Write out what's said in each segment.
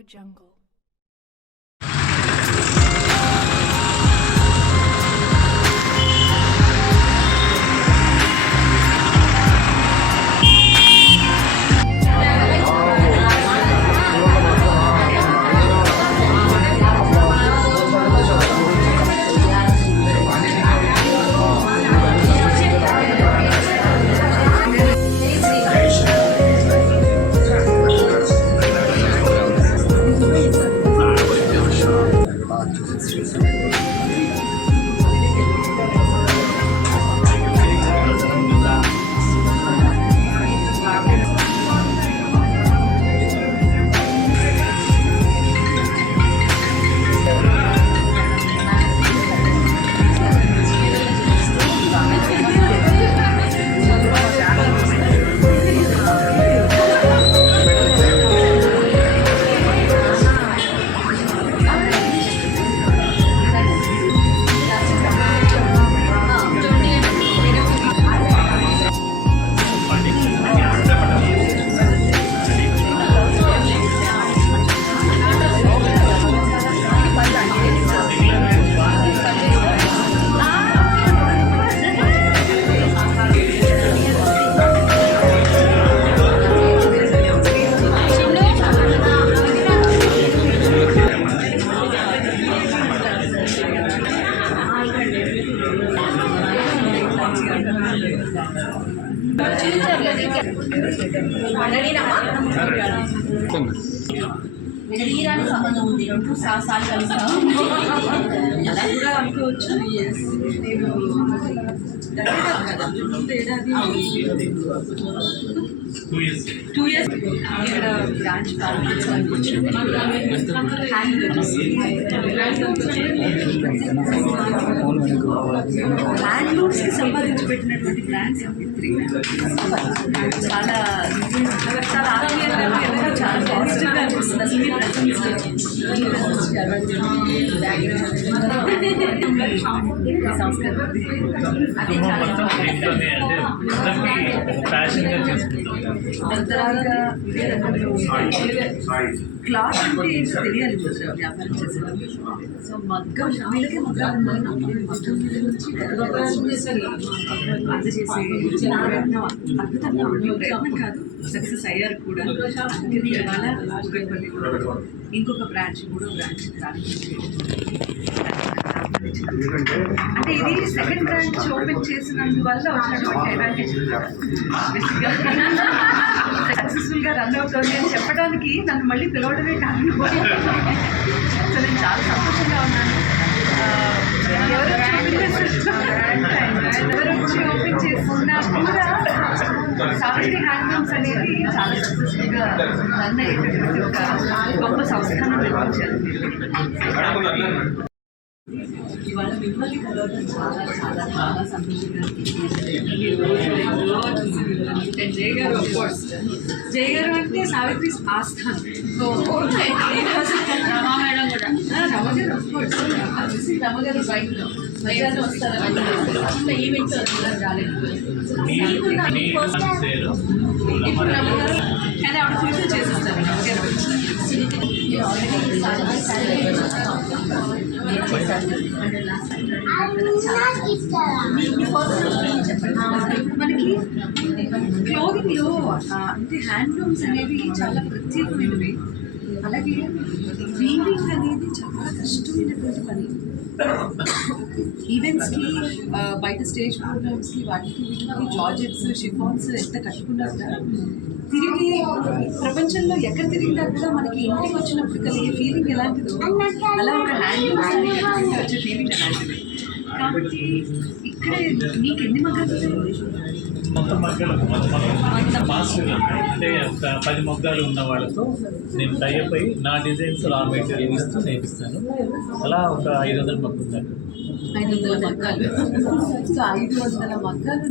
AudioJungle. శరీరానికి సంబంధం ఉంది 2 సార్లు కలిసాం అలా కూడా అనుకోవచ్చు. టూ ఇయర్స్ ఇక్కడ బ్రాంచ్ హ్యాండ్లూమ్స్కి సంపాదించి పెట్టినటువంటి బ్రాండ్స్ చాలా చాలా ఆత్మీయంగా చాలా పాజిటివ్గా అనిపిస్తుంది అసలు మీ సంస్కృతి అదే అంతరాగా క్లాస్ అంటే ఏంటో తెలియాలి వ్యాపారం చేసేటప్పుడు. సో మగ్గం వీళ్ళకే మగ్గాలు అందజేసి అద్భుతంగా ప్రయత్నం కాదు, సక్సెస్ అయ్యారు కూడా. అందుకని ఇవాళ కూకట్పల్లిలో ఇంకొక బ్రాంచ్ ప్రారంభించి అంటే ఇది సెకండ్ బ్రాంచ్ ఓపెన్ చేసినందువల్ల వచ్చినటువంటి అడ్వాంటేజ్. సక్సెస్ఫుల్గా రన్ అవుతుంది అని చెప్పడానికి నన్ను మళ్ళీ పిలవడమే కారణం. సో నేను చాలా సంతోషంగా ఉన్నాను. ఎవరు వచ్చి ఓపెన్ చేసుకున్నా కూడా సావిత్రి హ్యాండ్లూమ్స్ అనేది చాలా సక్సెస్ఫుల్గా రన్ అయ్యేటటువంటి ఒక గొప్ప సంస్థానం నిర్మించారు. ఇవాళ మిమ్మల్ని కలవడం చాలా చాలా చాలా సంతోషంగా జయ గారు అఫ్కోర్స్ జయ గారు అంటే సావిత్రి ఆస్థానం. సో రమా మేడం కూడా రమ గారు అఫ్కోర్స్ రమ గారు బయటలో మధ్యాహ్నం వస్తారు ఈవెంట్స్ రాలేదు. ఇప్పుడు రమ గారు కానీ ఆవిడ ఫ్యూచర్ చేసేస్తారు రమ గారు మనకి క్లోదింగ్లో అంటే హ్యాండ్లూమ్స్ అనేవి చాలా ప్రత్యేకమైనవి. అలాగే వీవింగ్ అనేది చాలా కష్టమైనటువంటి పని. ఈవెంట్స్కి బయట స్టేజ్ ప్రోగ్రామ్స్కి వాటికి వీటికి జార్జెట్స్ షిఫాన్స్ ఎంత కట్టుకున్నా కూడా తిరిగి ప్రపంచంలో ఎక్కడ తిరిగినా కూడా మనకి ఇంటికి వచ్చినప్పుడు కలిగే ఫీలింగ్ ఎలాంటిదో అలా ఒక హ్యాండ్లూమ్స్ అనేది వచ్చే ఫీలింగ్ అలాంటిది. కాబట్టి ఇక్కడ నీకు ఎన్ని మగ్గాలు మొత్తం మగ్గాలు మాస్టర్ అంటే ఒక 10 మగ్గాలు ఉన్న వాళ్ళతో నేను టైప్ అయ్యి నా డిజైన్స్ రా మెటీరియల్ ఇస్తూ నేర్పిస్తాను. అలా ఒక 500 మగ్గులు దాకా 500 మగ్గాలు. సో 500 మగ్గాలు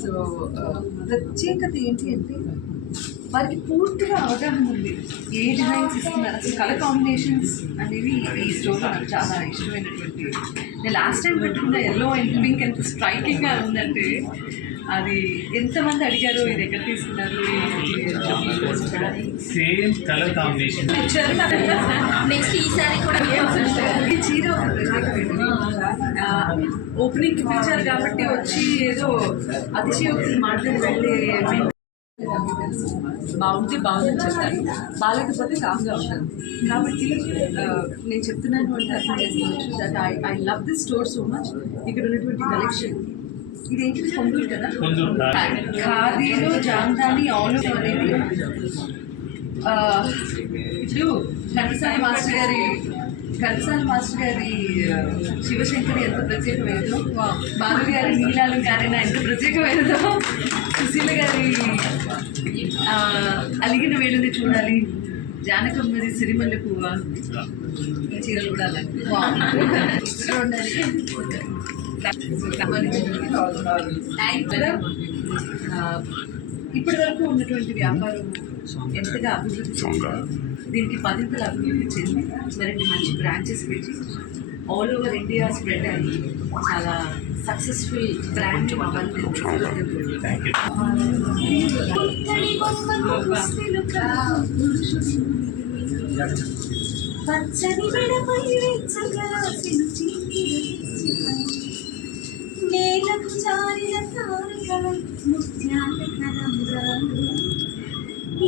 సో ప్రత్యేకత ఏంటి అంటే వారికి పూర్తిగా అవగాహన ఉంది ఏ డిజైన్స్ ఇస్తున్నారు, అసలు కలర్ కాంబినేషన్స్ అనేవి ఈ స్టోర్లో నాకు చాలా ఇష్టమైనటువంటి. నేను లాస్ట్ టైం పెట్టుకున్న ఎల్లో అండ్ పింక్ ఎంత స్ట్రైకింగ్గా ఉందంటే అది ఎంతమంది అడిగారు ఇది ఎక్కడ తీసుకున్నారు సేమ్ కలర్ కాంబినేషన్. నెక్స్ట్ ఈసారి కూడా ఈ చీర ఒక ప్రత్యేకమైనది. ఓపెనింగ్ పిలిచారు కాబట్టి వచ్చి ఏదో అతిశయోక్తులు మాట్లాడి వెళ్ళి బాగుంటే బాగుందని చెప్తాను, బాగాలేకపోతే కామ్గా ఉంటాను. కాబట్టి నేను చెప్తున్నాను అంటే అర్థం చేసుకోవచ్చు that I love this store so much. ఇక్కడ ఉన్నటువంటి కలెక్షన్ ఇదేంటి కొందూరు కదా, ఖాదీలో జామ్దాని ఆల్ ఓవర్ అనేది ఇప్పుడు ఘంటసాల మాస్టర్ గారి శివశంకరి ఎంత ప్రత్యేకమైనదో, బాలు గారి నీలాలు గారైనా ఎంత ప్రత్యేకమైనదో, సుశీల గారి అలిగిన వేడిని చూడాలి, జానకమ్మది సిరిమల్లె పువ్వ, ఈ చీరలు కూడా అలాంటి ఇప్పటి వరకు ఉన్నటువంటి వ్యాపారం ఎంతగా అభివృద్ధి చెంది, దీనికి 10 అభివృద్ధి చెంది మరిన్ని మంచి బ్రాంచెస్ పెట్టి ఆల్ ఓవర్ ఇండియా స్ప్రెడ్ అయ్యి చాలా సక్సెస్ఫుల్ బ్రాండ్ అవ్వాలని నేలకు జారిన తారకల ముత్యాల కలంబ్రాలు,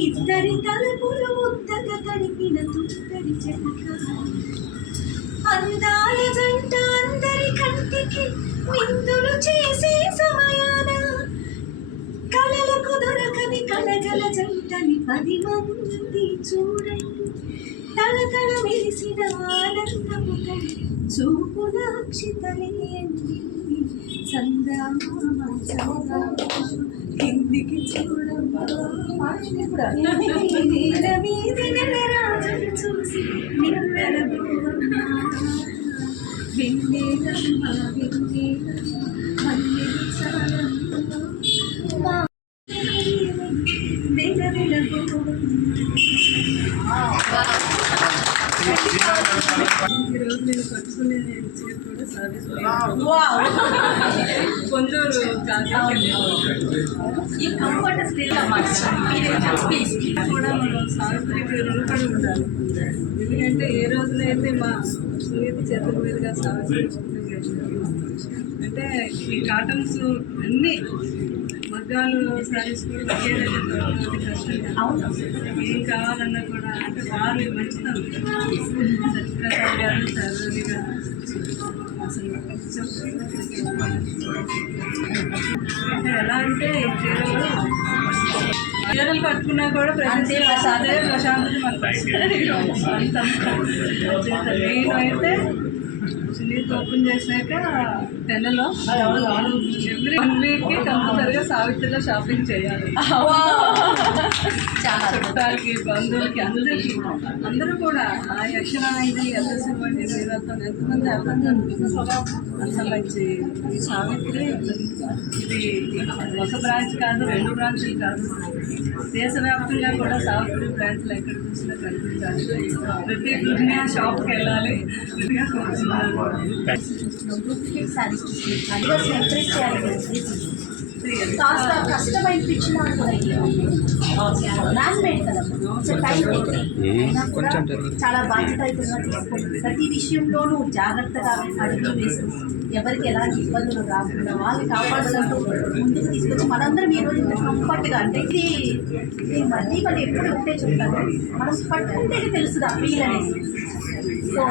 ఇద్దరి తలుపులు ముద్దగా తడిపిన తుత్తడి జనకాలు, అందాల జంట అందరి కంటికి విందులు చేసే సమయాన, కలలకు దొరకని కలగల జంటని 10 మంది చూడండి, తలతల మెరిసిన ఆనందము చూపుల అక్షితలేండి, కిందికి చూడమ్మా రాజు చూసి విన్నేదమ్మా ఈరోజు నేను పట్టుకునే చీర కూడా కొందరు ఈ కంఫర్ట్ కూడా మనం సావిత్రికి రుణపడి ఉండాలి. ఎందుకంటే ఏ రోజునైతే మా సునీత చేతుల మీదుగా సావిత్రి అంటే ఈ కాటన్స్ అన్నీ మగ్గాలు సారీస్ కూడా ఒకేలాగా కష్టం. ఏం కావాలన్నా కూడా అంటే వాళ్ళు మంచితనం సత్యప్రసాద్ గారు సరళిగా అసలు అంటే ఎలా అంటే ఈ చీరలు కట్టుకున్నా కూడా ప్రతి అదే ప్రశాంతత నేను అయితే సునీత ఓపెన్ చేసినాక 10లో ఎవ్రీ 1 వీక్కి కంపల్సరిగా సావిత్రిలో షాపింగ్ చేయాలి. చాలా చుట్టాలకి బంధువులకి అందరికీ అందరూ కూడా ఆ యక్షణ ఇది ఎస్ఎస్ ఇవ్వండి శ్రీరత్నం ఎంతమంది వెళ్తారు. అసలు ఈ సావిత్రి ఇది ఒక బ్రాంచ్ కాదు, 2 బ్రాంచ్లు కాదు, దేశవ్యాప్తంగా కూడా సావిత్రి బ్రాంచ్లు ఎక్కడ చూసినా కనిపించాలి. ప్రతి గృహిణి షాప్కి వెళ్ళాలి. కష్టం అనిపించిన చాలా బాధ్యతగా తీసుకుంటుంది. ప్రతి విషయంలోనూ జాగ్రత్తగా అడుగులు వేసి ఎవరికి ఎలాంటి ఇబ్బందులు రాకుండా వాళ్ళని కాపాడడంతో ముందుకు తీసుకొచ్చి మనందరం ఈ రోజు కంఫర్ట్గా అంటే ఇది మళ్ళీ మళ్ళీ ఎప్పుడు ఉంటే చెప్తాను, మనం పట్టుకుంటేనే తెలుస్తుంది ఆ ఫీల్ అనేది. సో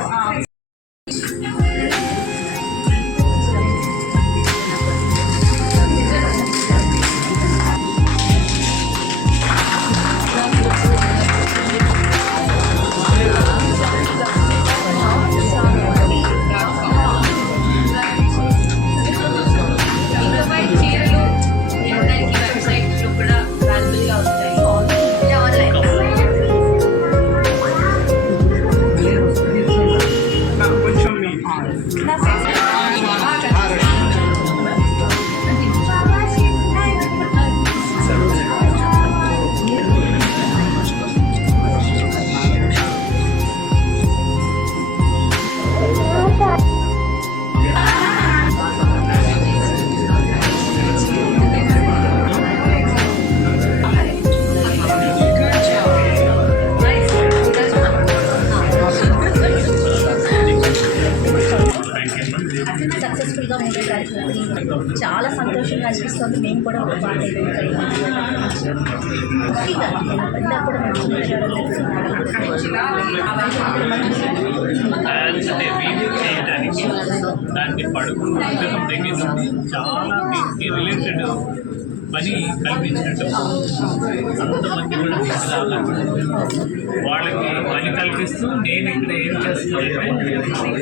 సక్సెస్ఫుల్గా ముందుకు చాలా సంతోషంగా అనిపిస్తుంది. మేము కూడా ఒక పాట అంటే వీడియో చేయడానికి దాన్ని పడుకు ఉద్యోగం తగ్గింది చాలా దీనికి రిలేటెడ్ పని కల్పించినట్టు అంతమంది కూడా వాళ్ళకి పని కల్పిస్తూ నేను ఇక్కడ ఏం చేస్తున్నానంటే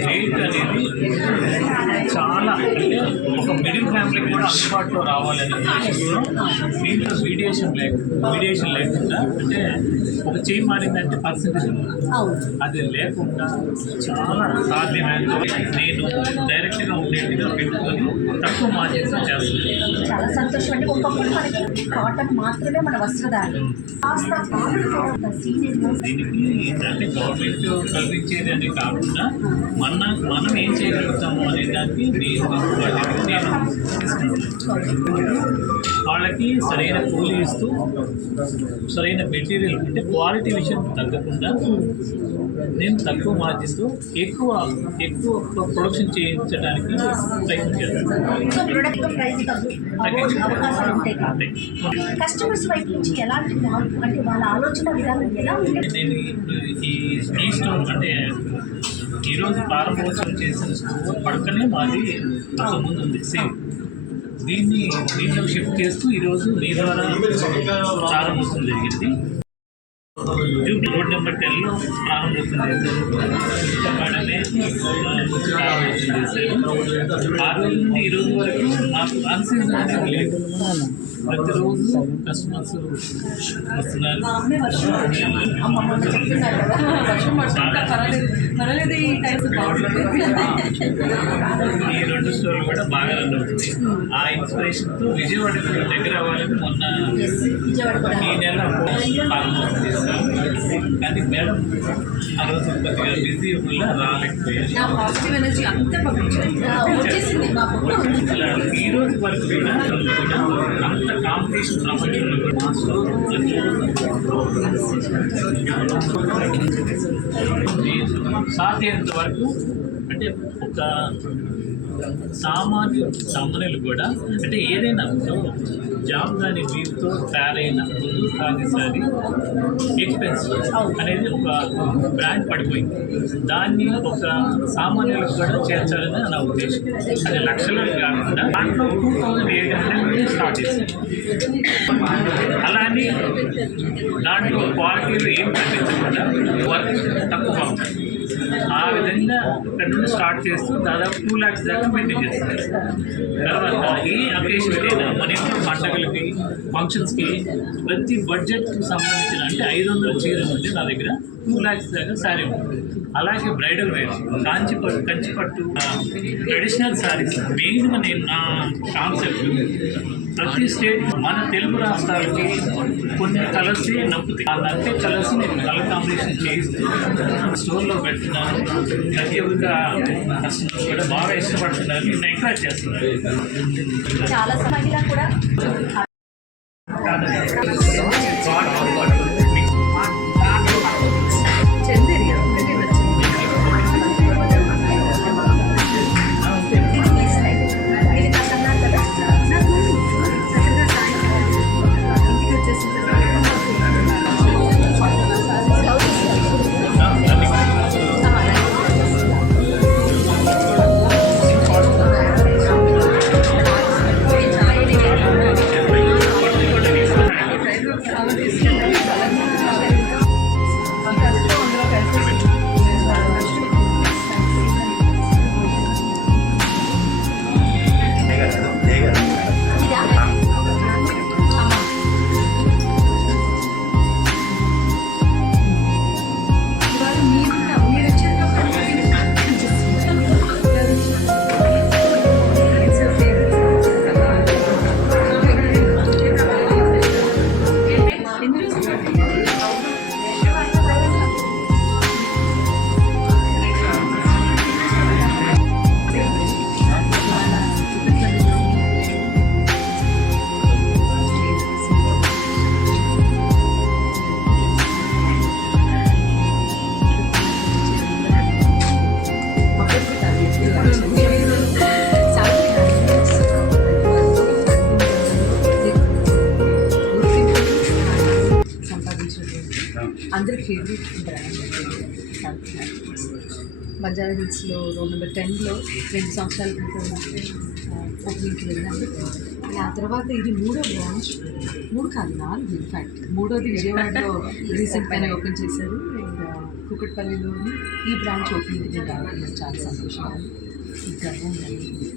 రేట్ అనేది చాలా అంటే ఒక మిడిల్ ఫ్యామిలీకి కూడా అందుబాటులో రావాలనే ఉద్దేశంతో దీంట్లో మీడియేషన్ లేకుండా అంటే ఒక చేయి మారిందంటే పర్సెంటేజ్ అది లేకుండా చాలా సాధ్యమైనంత నేను డైరెక్ట్గా ఉండేట్టుగా పెట్టుకొని తక్కువ మార్జిన్స్ చేస్తున్నాను. చాలా సంతోషం. అంటే ఒకప్పుడు మనకి కాటన్ మాత్రమే మన వస్త్రధారణ దీనికి అంటే గవర్నమెంట్ కల్పించేది అని కాకుండా మనం ఏం చేయగలుగుతాము అనే దానికి నేను వాళ్ళకి సరైన కూలీ ఇస్తూ సరైన మెటీరియల్ అంటే క్వాలిటీ విషయం తగ్గకుండా నేను తక్కువ మార్జిన్తో ఎక్కువ ప్రొడక్షన్ చేయించడానికి ప్రయత్నం చేస్తాను. కస్టమర్స్ వైపు నుంచి ఎలాంటి మార్పు అంటే వాళ్ళ ఆలోచన విధానం ఎలా ఉంటుంది? నేను ఈ స్టోర్ అంటే ఈరోజు ప్రారంభోత్సవం చేసిన స్టోర్ పక్కనే మాది అంతకుముందు ఉంది సేమ్. దీంట్లో షిఫ్ట్ చేస్తూ ఈరోజు మీ ద్వారా ప్రారంభోత్సవం జరిగింది. రోడ్ నెంబర్ 10లో ప్రారంభోత్సవం చేశారు. ఆ రోజు నుండి ఈ రోజు వరకు మాకు అన్సీజన్ అనేది లేదు. ప్రతిరోజు కస్టమర్స్ వస్తున్నారు. ఈ రెండు స్టోర్లు కూడా బాగా రన్ అవుతుంది. ఆ ఇన్స్పిరేషన్తో విజయవాడ దగ్గర అవ్వాలని మొన్న ఈ నెల ప్రారంభం చేస్తాను. కానీ మేడం ఆ రోజు కొద్దిగా బిజీ వల్ల రాలేకపోయాను. ఈ రోజు వరకు కూడా అంత కాంపిటీషన్ ప్రపంచంలో మా స్టోర్ సాధ్యమైనంత వరకు అంటే ఒక సామాన్యులు కూడా అంటే ఏదైనా జాబ్ కానీ వీటితో తయారైన ముందు కానిసారి ఎక్స్పెన్సివ్ అనేది ఒక బ్రాండ్ పడిపోయింది. దాన్ని ఒక సామాన్యులకు కూడా చేర్చాలని నా ఉద్దేశం. అది లక్షలకు కాకుండా దాంట్లో 2800 స్టార్ట్ చేసింది. అలానే దాంట్లో క్వాలిటీలో ఏం తగ్గించకుండా వర్క్ తక్కువగా ఉంటుంది. ఆ విధంగా ఇక్కడ నుండి స్టార్ట్ చేస్తూ దాదాపు 2 lakhs దాకా మెయింటైన్ చేస్తారు. తర్వాత ఈ అకేషన్కి అయినా మన ఇంట్లో పండగలకి ఫంక్షన్స్కి ప్రతి బడ్జెట్కి సంబంధించిన అంటే 500 చీరలు ఉంటే నా దగ్గర 2 lakhs దాకా శారీ ఉంటుంది. అలాగే బ్రైడల్ వేర్ కంచిపట్టు ట్రెడిషనల్ శారీస్ మెయిన్గా నేను నా కాన్సెప్ట్ ప్రతి స్టేట్ మన తెలుగు రాష్ట్రాలకి కొన్ని కలర్సే నప్పుతాయి. ఆ నప్పే కలర్స్ నేను కలర్ కాంబినేషన్ చేయిస్తూ స్టోర్లో పెడుతున్నాను. ప్రత్యేకంగా కస్టమర్స్ కూడా బాగా ఇష్టపడుతున్నారు. నేను ఎంకరేజ్ చేస్తున్నాను. చాలా సమయంలో కూడా చాలా ఫేవరెట్ బ్రాండ్ బంజారా హిల్స్లో రోడ్ నెంబర్ 10లో 2 సంవత్సరాల క్రితం ఓపెనింగ్కి వెళ్ళాను. ఆ తర్వాత ఇది 3వ బ్రాంచ్, 3 కాదు 4 ఇన్ఫ్యాక్ట్ 3వది విజయవాడలో రీసెంట్గానే ఓపెన్ చేశారు. అండ్ కూకట్పల్లిలోని ఈ బ్రాంచ్ ఓపెనింగ్కి రావడం చాలా సంతోషంగా ఈ గర్వం కలిగింది.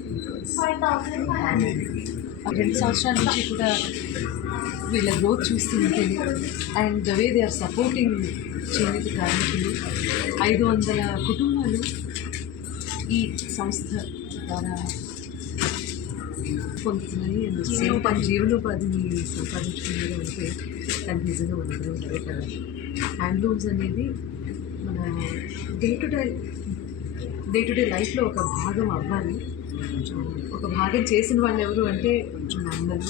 2 సంవత్సరాల నుంచి కూడా వీళ్ళ గ్రోత్ చూస్తుంటే and the way they are supporting చేనేత కార్మికులు 500 కుటుంబాలు ఈ సంస్థ ద్వారా పొందుతున్నాయి. జీవనోపాధిని సంపాదించుకునేది అంటే దానికి నిజంగా ఉండదు కదా. హ్యాండ్లూమ్స్ అనేది మన డే టు డే లైఫ్లో ఒక భాగం అవ్వాలి. ఒక భాగం చేసిన వాళ్ళు ఎవరు అంటే మన అమ్మలు,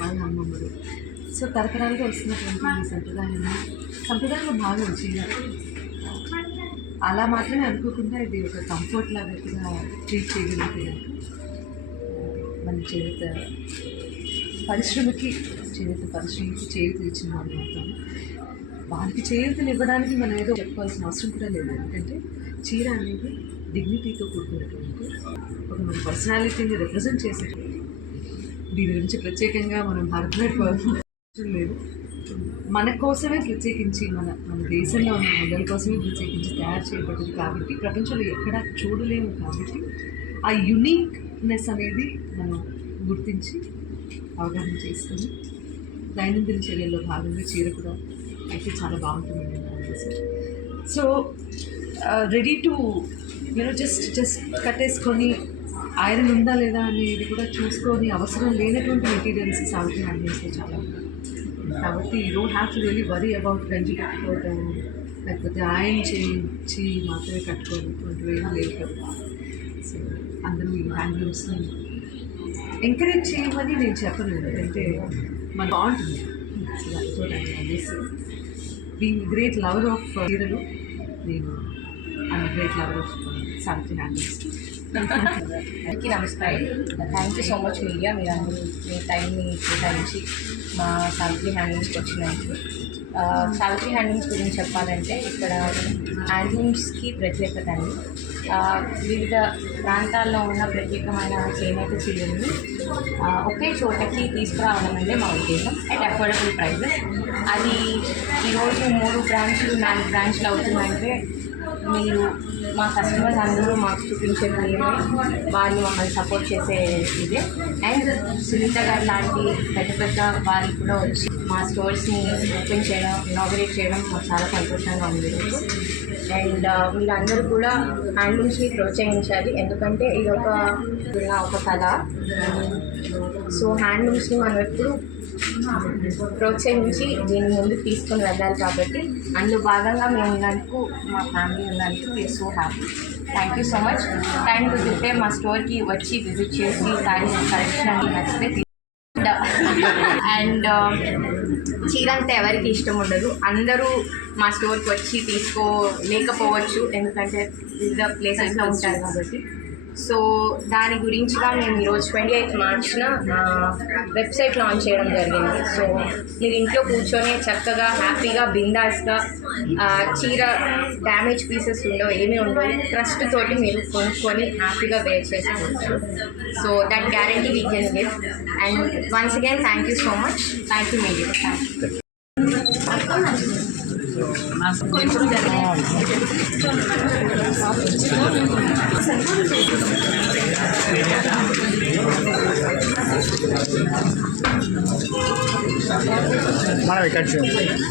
వాళ్ళ అమ్మమ్మలు. సో తరతరాలుగా వస్తున్నటువంటి ఈ సంప్రదాయంలో భాగం చేయాలి. అలా మాత్రమే అనుకోకుండా ఇది ఒక కంఫర్ట్ లాగా కూడా ట్రీట్ చేయగలిగితే మన చేనేత పరిశ్రమకి చేయూత ఇచ్చిన వాళ్ళు మాత్రం వాళ్ళకి చేయూతలు ఇవ్వడానికి మనం ఏదో చెప్పుకోవాల్సిన అవసరం కూడా లేదు. ఎందుకంటే చీర అనేది డిగ్నిటీతో కూడుకున్నటువంటి ఒక మన పర్సనాలిటీని రిప్రజెంట్ చేసే, దీని గురించి ప్రత్యేకంగా మనం మాట్లాడుకోవాల్సిన లేదు. మన కోసమే ప్రత్యేకించి మన దేశంలో ఉన్న మొదల కోసమే ప్రత్యేకించి తయారు చేయబడింది కాబట్టి ప్రపంచంలో ఎక్కడా చూడలేము. కాబట్టి ఆ యునీక్నెస్ అనేది మనం గుర్తించి అవగాహన చేసుకొని దైనందిన చర్యల్లో భాగంగా చీర కూడా అయితే చాలా బాగుంటుందండి నా ఉద్దేశం. సో రెడీ టు జస్ట్ కట్టేసుకొని ఐరన్ ఉందా లేదా అనేది కూడా చూసుకొని అవసరం లేనటువంటి మెటీరియల్స్ సావిత్రి హ్యాండ్లూమ్స్లో చాలా ఉన్నాయి. కాబట్టి you don't have to really worry about గంజి కట్టుకోవటం లేకపోతే ఆయన చేయించి మాత్రమే కట్టుకోవటువంటివి ఏమీ లేవు కదా. సో అందరూ ఈ హ్యాండ్లూమ్స్ని ఎంకరేజ్ చేయమని నేను చెప్పను, ఎందుకంటే మన బాగుంటుంది. బీయింగ్ గ్రేట్ లవర్ ఆఫ్ చీరలు, నేను I'm great lover of Savitri handlooms. అందరికీ నమస్కారం. Thank you so much media, మీరు అందరూ మీ టైంని కేటాయించి మా సావిత్రి హ్యాండ్లూమ్స్కి వచ్చినందుకు. సావిత్రి హ్యాండ్లూమ్స్ గురించి చెప్పాలంటే ఇక్కడ హ్యాండ్లూమ్స్కి ప్రత్యేకత అండి. వివిధ ప్రాంతాల్లో ఉన్న ప్రత్యేకమైన చేనేత చీరల్ని ఒకే చోటకి తీసుకురావడం అనేది మా ఉద్దేశం అట్ అఫోర్డబుల్ ప్రైజెస్. అది ఈరోజు 3 బ్రాంచ్లు 4 బ్రాంచ్లు అవుతుందంటే మీరు మా కస్టమర్స్ అందరూ మాకు చూపించే ప్రేమే, వాళ్ళు మమ్మల్ని సపోర్ట్ చేసే ఇదే. అండ్ సునీత గారు లాంటి పెద్ద వాళ్ళు కూడా వచ్చి మా స్టోర్స్ని ఓపెన్ చేయడం, ఇనాగరేట్ చేయడం మాకు చాలా సంతోషంగా ఉంది. అండ్ మీరందరూ కూడా హ్యాండ్లూమ్స్ని ప్రోత్సహించాలి, ఎందుకంటే ఇది ఒక కళ. సో హ్యాండ్లూమ్స్ని మనం ఎప్పుడు ప్రోత్సహించి దీన్ని ముందుకు తీసుకొని వెళ్ళాలి. కాబట్టి అందులో భాగంగా మేము ఉన్నందుకు, మా ఫ్యామిలీ ఉన్నందుకు we are so happy. Thank you so much. Time కుదిరితే మా స్టోర్కి వచ్చి విజిట్ చేసి శారీస్ కలెక్షన్ అన్ని నచ్చితే అండ్ చీర అంతా ఎవరికి ఇష్టం ఉండదు, అందరూ మా స్టోర్కి వచ్చి తీసుకోలేకపోవచ్చు, ఎందుకంటే వివిధ ప్లేసెస్లో ఉంటారు కాబట్టి. సో దాని గురించిగా మేము ఈరోజు 28 మార్చ్న వెబ్సైట్ లాంచ్ చేయడం జరిగింది. సో మీరు ఇంట్లో కూర్చొని చక్కగా హ్యాపీగా బిందాస్గా చీర డ్యామేజ్ పీసెస్ ఉండవు, ఏమీ ఉండవు, ట్రస్ట్ తోటి మీరు కొనుక్కొని హ్యాపీగా వేర్ చేసుకోవచ్చు. So that guarantee we can give. And once again thank you so much. Thank you media. మనం ఇక్కడ చూడండి మేడం